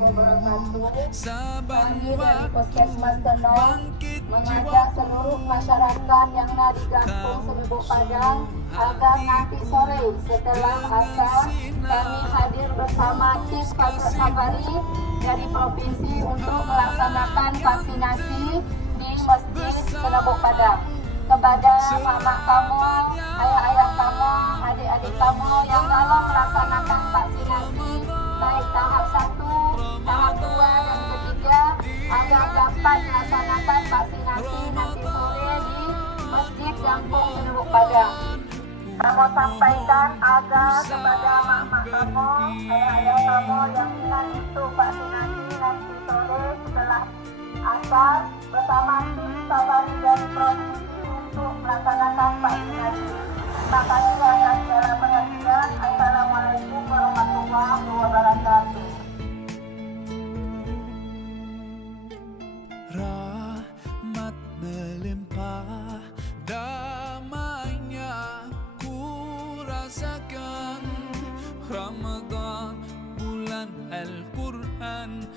wabarakatuh. Kami dari Puskesmas Tenong mengajak seluruh masyarakat yang ada di Kampung Seribu Padang agar nanti sore setelah asar kami hadir bersama tim Pasar Safari dari provinsi untuk melaksanakan vaksinasi di Masjid Seribu Padang. Kepada mama kamu, ayah-ayah kamu, adik-adik kamu yang dalam melaksanakan vaksinasi baik tahap 1, tahap 2 dan ketiga agar dapat melaksanakan vaksinasi nanti sore di Masjid Kampung Seribu Padang. Kamu sampaikan agar kepada mama kamu, ayah-ayah kamu yang ingin itu vaksinasi nanti sore setelah asar bersama tim Safari dari provinsi untuk melaksanakan vaksinasi. Terima kasih atas segala perhatian. Assalamualaikum warahmatullahi wabarakatuh. Rahmat melimpah, damainya ku rasakan. Ramadan bulan Al-Quran